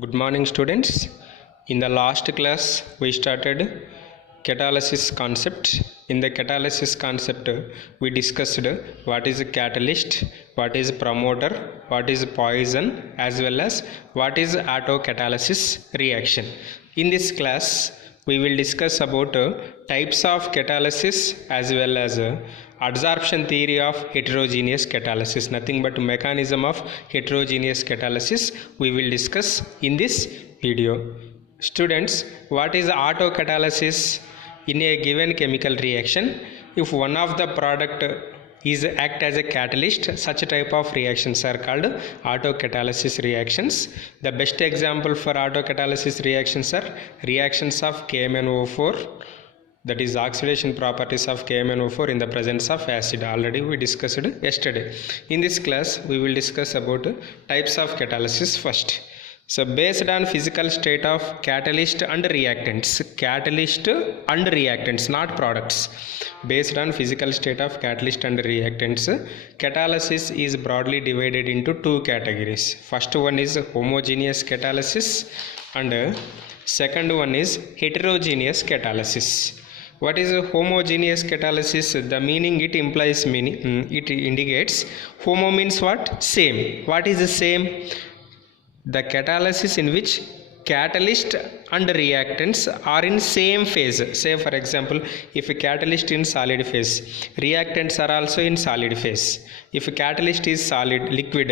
Good morning, students. In the last class, we started catalysis concept. In the catalysis concept, we discussed what is a catalyst, what is promoter, what is poison, as well as what is autocatalysis reaction. In this class, we will discuss about types of catalysis as well as adsorption theory of heterogeneous catalysis. Nothing but mechanism of heterogeneous catalysis we will discuss in this video. Students, what is autocatalysis? In a given chemical reaction, if one of the product is act as a catalyst, such type of reactions are called autocatalysis reactions. The best example for autocatalysis reactions are reactions of KMnO4, that is oxidation properties of KMnO4 in the presence of acid. Already we discussed yesterday. In this class we will discuss about types of catalysis first. So based on physical state of catalyst and reactants, not products. Based on physical state of catalyst and reactants, catalysis is broadly divided into two categories. First one is homogeneous catalysis and second one is heterogeneous catalysis. What is a homogeneous catalysis? The meaning it implies it indicates homo means what? Same. What is the same? The catalysis in which catalyst and reactants are in same phase. Say for example, if a catalyst in solid phase, reactants are also in solid phase. If a catalyst is solid, liquid,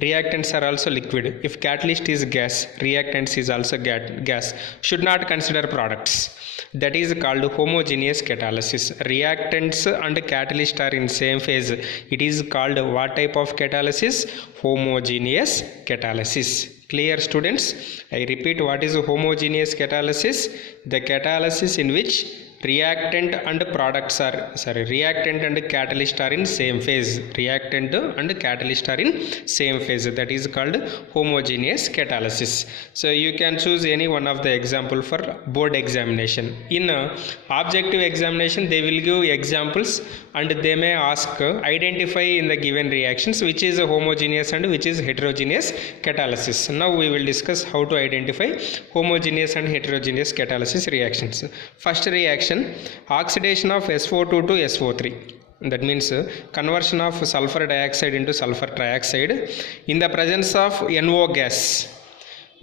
reactants are also liquid. If catalyst is gas, reactants is also gas. Should not consider products. That is called homogeneous catalysis. Reactants and catalyst are in same phase. It is called what type of catalysis? Homogeneous catalysis. Clear, students? I repeat, what is a homogeneous catalysis? The catalysis in which reactant and catalyst are in same phase. Reactant and catalyst are in same phase. That is called homogeneous catalysis. So you can choose any one of the example for board examination. In objective examination, they will give examples and they may ask identify in the given reactions which is a homogeneous and which is heterogeneous catalysis. Now we will discuss how to identify homogeneous and heterogeneous catalysis reactions. First reaction, oxidation of SO2 to SO3. That means conversion of sulfur dioxide into sulfur trioxide in the presence of NO gas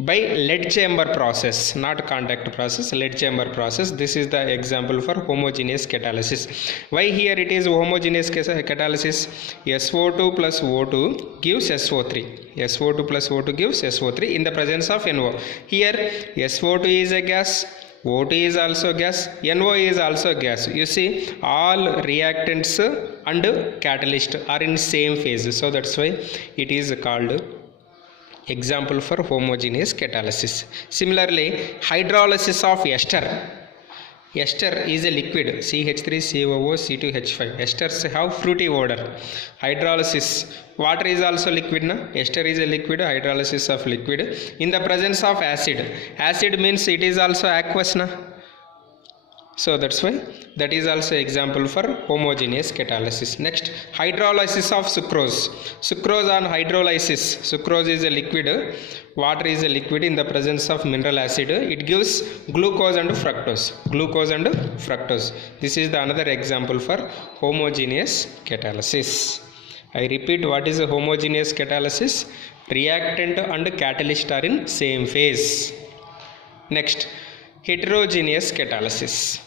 by lead chamber process, not contact process, lead chamber process. This is the example for homogeneous catalysis. Why here it is homogeneous catalysis? SO2 plus O2 gives SO3. SO2 plus O2 gives SO3 in the presence of NO. Here SO2 is a gas, O2 is also gas, NO is also gas. You see, all reactants and catalyst are in same phase. So that's why it is called example for homogeneous catalysis. Similarly, hydrolysis of ester. Ester is a liquid, CH3COO C2H5. Esters have fruity odor. Hydrolysis, water is also liquid, na? Ester is a liquid, hydrolysis of liquid in the presence of acid. Acid means it is also aqueous, na? So that's why that is also example for homogeneous catalysis. Next, hydrolysis of sucrose. Sucrose on hydrolysis. Sucrose is a liquid, water is a liquid in the presence of mineral acid. It gives glucose and fructose. Glucose and fructose. This is the another example for homogeneous catalysis. I repeat, what is a homogeneous catalysis? Reactant and catalyst are in same phase. Next, heterogeneous catalysis.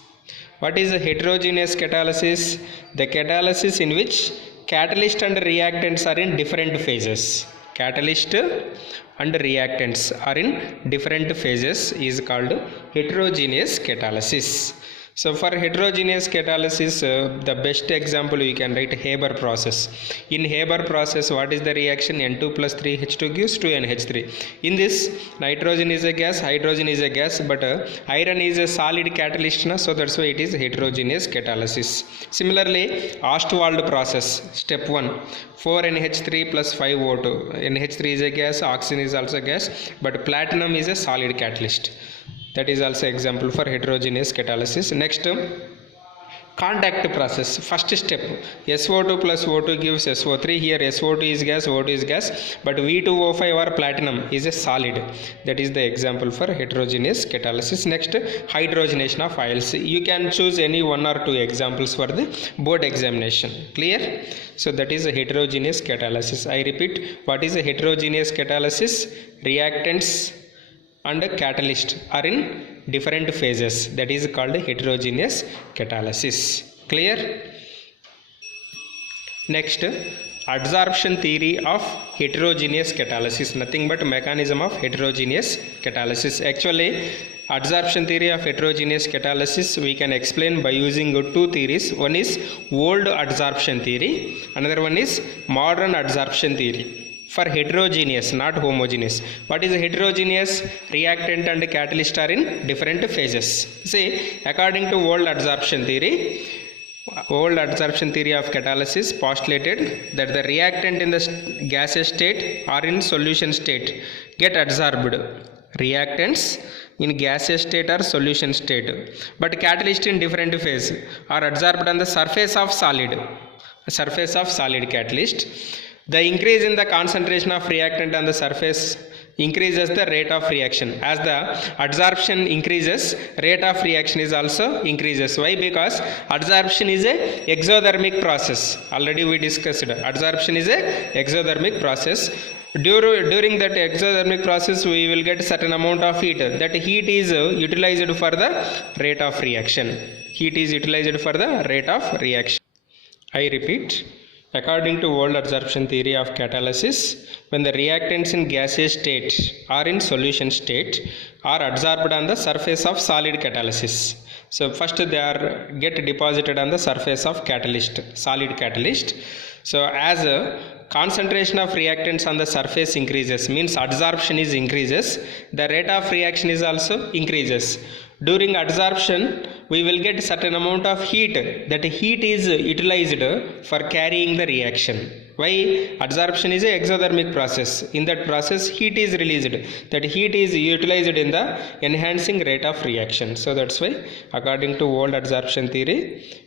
What is a heterogeneous catalysis? The catalysis in which catalyst and reactants are in different phases. Catalyst and reactants are in different phases is called heterogeneous catalysis. So for heterogeneous catalysis, the best example we can write Haber process. In Haber process, what is the reaction? N2 plus 3H2 gives 2NH3. In this, nitrogen is a gas, hydrogen is a gas, but iron is a solid catalyst, so that's why it is heterogeneous catalysis. Similarly, Ostwald process, step 1, 4NH3 plus 5O2. NH3 is a gas, oxygen is also a gas, but platinum is a solid catalyst. That is also example for heterogeneous catalysis. Next, contact process. First step, SO2 plus O2 gives SO3. Here SO2 is gas, O2 is gas, but V2O5 or platinum is a solid. That is the example for heterogeneous catalysis. Next, hydrogenation of oils. You can choose any one or two examples for the board examination. Clear? So that is a heterogeneous catalysis. I repeat, what is a heterogeneous catalysis? Reactants and catalyst are in different phases. That is called heterogeneous catalysis. Clear? Next, adsorption theory of heterogeneous catalysis. Nothing but mechanism of heterogeneous catalysis. Actually, adsorption theory of heterogeneous catalysis we can explain by using two theories. One is old adsorption theory, another one is modern adsorption theory. For heterogeneous, not homogeneous. What is heterogeneous? Reactant and catalyst are in different phases. See, according to old adsorption theory of catalysis postulated that the reactant in the gaseous state or in solution state get adsorbed. Reactants in gaseous state or solution state, but catalyst in different phase are adsorbed on the surface of solid catalyst. The increase in the concentration of reactant on the surface increases the rate of reaction. As the adsorption increases, rate of reaction is also increases. Why? Because adsorption is a exothermic process. Already we discussed adsorption is a exothermic process. During that exothermic process we will get certain amount of heat. That heat is utilized for the rate of reaction. I repeat, according to old adsorption theory of catalysis, when the reactants in gaseous state or in solution state are adsorbed on the surface of solid catalysis. So first they are get deposited on the surface of solid catalyst. So as a concentration of reactants on the surface increases, means adsorption is increases, the rate of reaction is also increases. During adsorption we will get certain amount of heat. That heat is utilized for carrying the reaction. Why? Adsorption is an exothermic process. In that process heat is released. That heat is utilized in the enhancing rate of reaction. So that's why according to old adsorption theory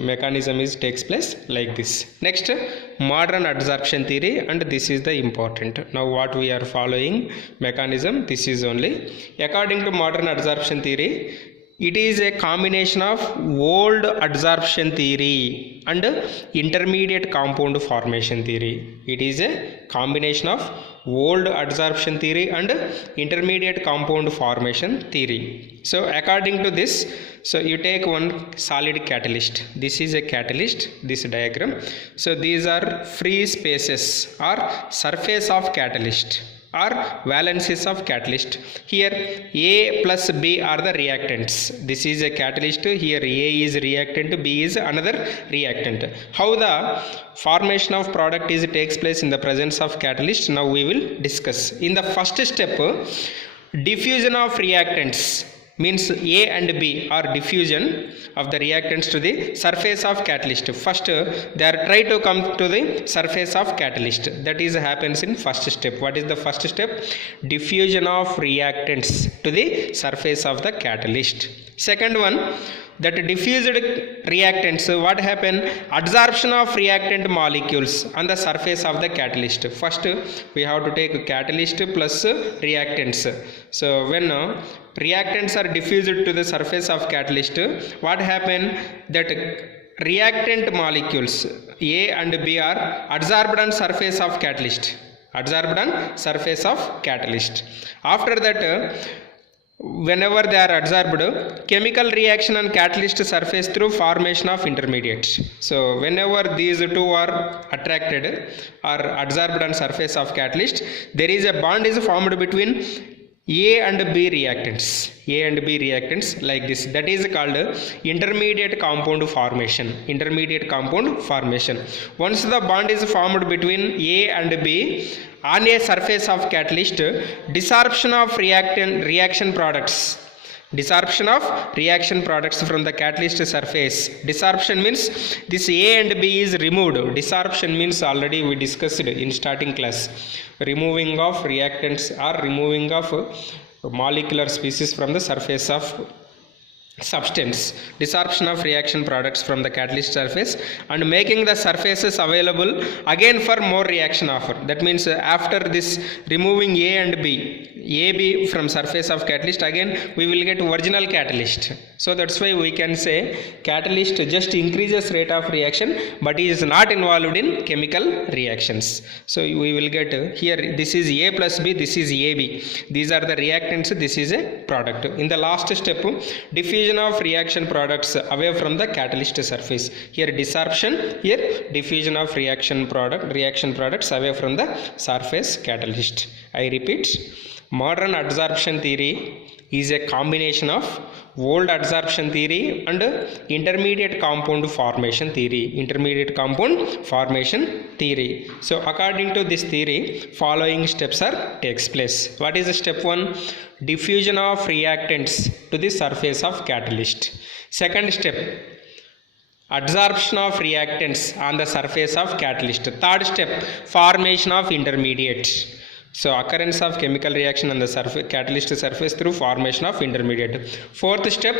mechanism takes place like this. Next, modern adsorption theory, and this is the important. Now what we are following mechanism, this is only according to modern adsorption theory. It is a combination of old adsorption theory and intermediate compound formation theory. It is a combination of old adsorption theory and intermediate compound formation theory. So according to this, so you take one solid catalyst. This is a catalyst, this diagram. So these are free spaces or surface of catalyst or valencies of catalyst. Here A plus B are the reactants. This is a catalyst. Here A is reactant, B is another reactant. How the formation of product takes place in the presence of catalyst, now we will discuss. In the first step, diffusion of reactants, means A and B are diffusion of the reactants to the surface of catalyst. First they are try to come to the surface of catalyst. That is happens in first step. What is the first step? Diffusion of reactants to the surface of the catalyst. Second one, that diffused reactants, what happen? Adsorption of reactant molecules on the surface of the catalyst. First we have to take catalyst plus reactants. So when reactants are diffused to the surface of catalyst, what happen? That reactant molecules A and B are adsorbed on surface of catalyst. After that, whenever they are adsorbed, chemical reaction on catalyst surface through formation of intermediates. So whenever these two are attracted or adsorbed on surface of catalyst, there is a bond is formed between A and B reactants like this. That is called intermediate compound formation. Once the bond is formed between A and B on a surface of catalyst, desorption of reaction products from the catalyst surface. Desorption means this A and B is removed. Desorption means already we discussed in starting class. Removing of reactants or removing of molecular species from the surface of substance, desorption of reaction products from the catalyst surface and making the surfaces available again for more reaction offer. That means after this removing A and B from surface of catalyst, again we will get original catalyst. So that's why we can say catalyst just increases rate of reaction but is not involved in chemical reactions. So we will get here, this is A plus B, this is AB. These are the reactants, this is a product. In the last step, diffusion of reaction products away from the catalyst surface. Here desorption, here diffusion of reaction products away from the surface catalyst. I repeat, modern adsorption theory is a combination of old adsorption theory and intermediate compound formation theory. So according to this theory, following steps takes place. What is step 1? Diffusion of reactants to the surface of catalyst. Second step, adsorption of reactants on the surface of catalyst. Third step, formation of intermediate. So occurrence of chemical reaction on the catalyst surface through formation of intermediate. Fourth step,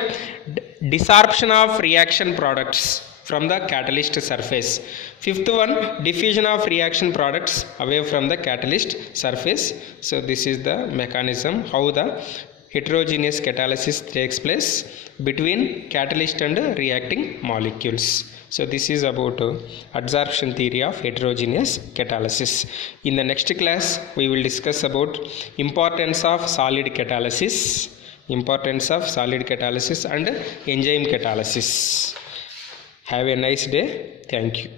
desorption of reaction products from the catalyst surface. Fifth one, diffusion of reaction products away from the catalyst surface. So this is the mechanism how the heterogeneous catalysis takes place between catalyst and reacting molecules. So this is about adsorption theory of heterogeneous catalysis. In the next class, we will discuss about importance of solid catalysis and enzyme catalysis. Have a nice day. Thank you.